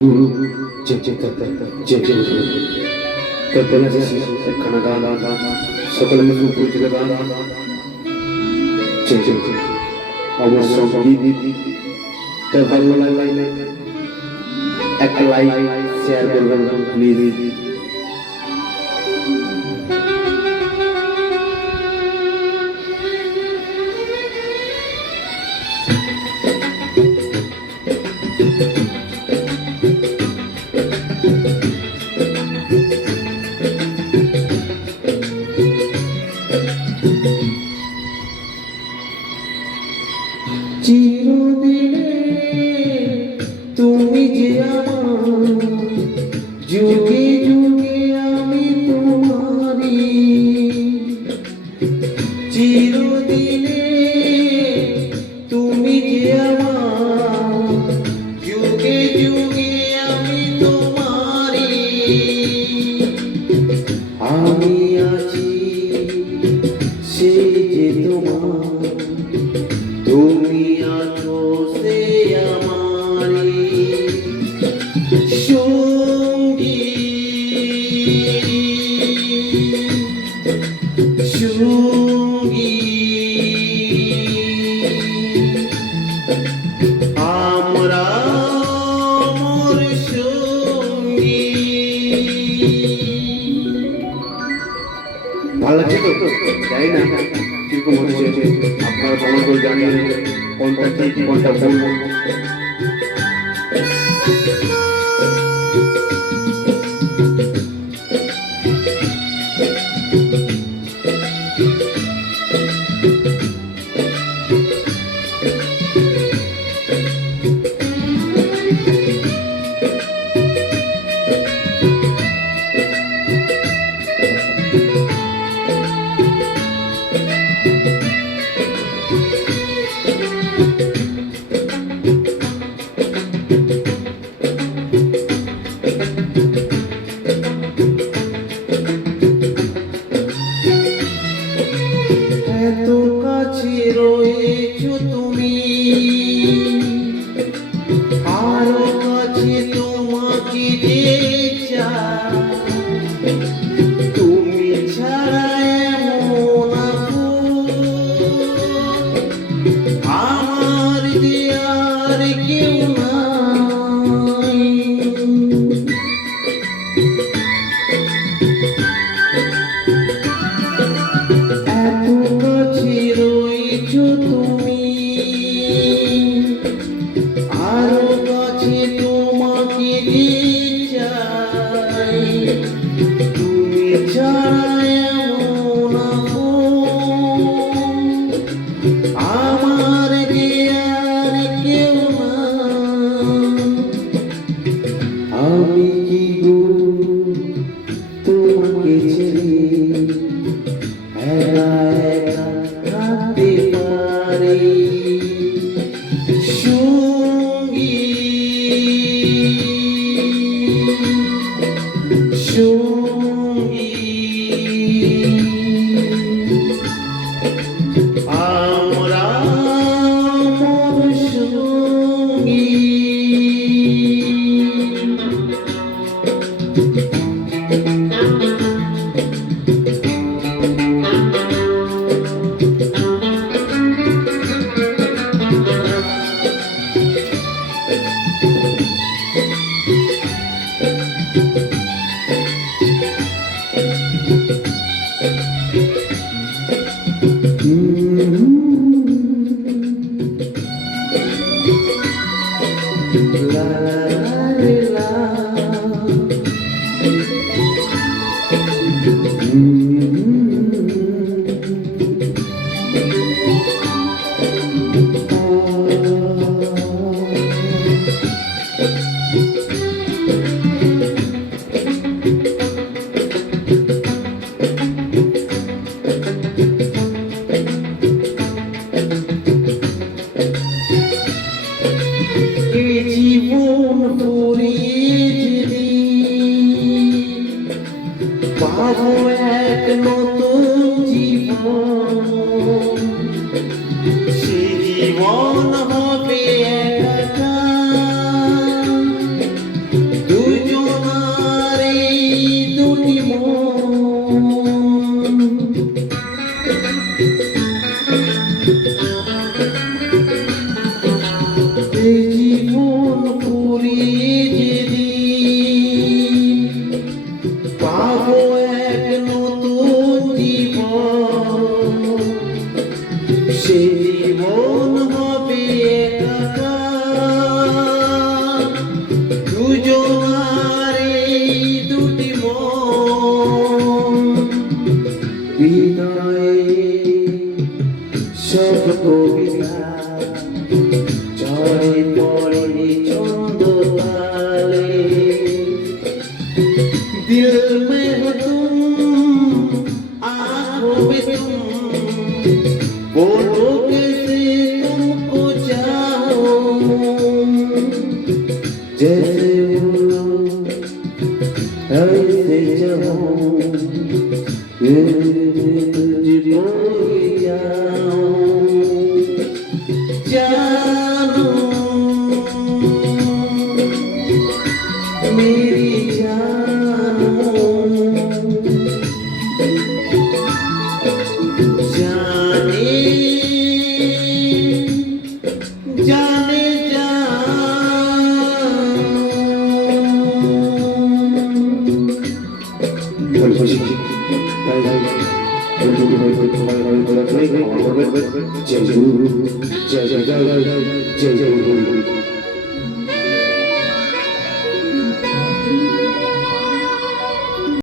একখানা গান সকলের মুখে পরিচিত গান অমর সঙ্গীত তার ভালো লাগলে একটা লাইক শেয়ার করবেন প্লিজ। চিরদিনে তুমি যে আমার, যুগে যুগে আমি তোমারি। চিরদিনে তুমি যে আমার, যুগে যুগে আমি তোমারি। আমি আছি সেই যে তোমার, তুমি আছো সে আমারি সঙ্গী সঙ্গী। আমরা মোর সঙ্গী। ভালো লাগছে তো? যাই না কিরকম হচ্ছে আপনারা কমেন্ট করে জানিয়ে কোনটা ঠিক কোনটা ভুল। এত কাছে রয়েছো তুমি, আরো কাছে তোমাকে যে চাই। তুমি ছাড়া এমন আমার যে আর কেউ নাই। এত কাছে রয়েছো তুমি, আরো কাছে তোমাকে যে চাই। তুমি ছাড়া এমন আমার যে আর কেউ নাই। আমি কি গো তোমাকে ছেড়ে একা একা থাকতে পারি সঙ্গী সঙ্গী। আমরা মোর সঙ্গী। La la la জীবন পরিয়ে পাবো এক নতুন জীবন। সে জীবন হবে একা যেদিন পাবো এক নতুন জীবন, সে জীবন হবে একাকার, দুজনার এই দুটি মন, হৃদয়ে সব কবিতা ঝরে পড়ে ছন্দ তালে। दिल में हो तुम, आँखों में तुम, बोलो कैसे तुमको चाहो, जैसे बोलो ऐसे चाहो, तुझको ही जाओ जानो मेरी जानो, जाने जाने जय जय जय जय जय जय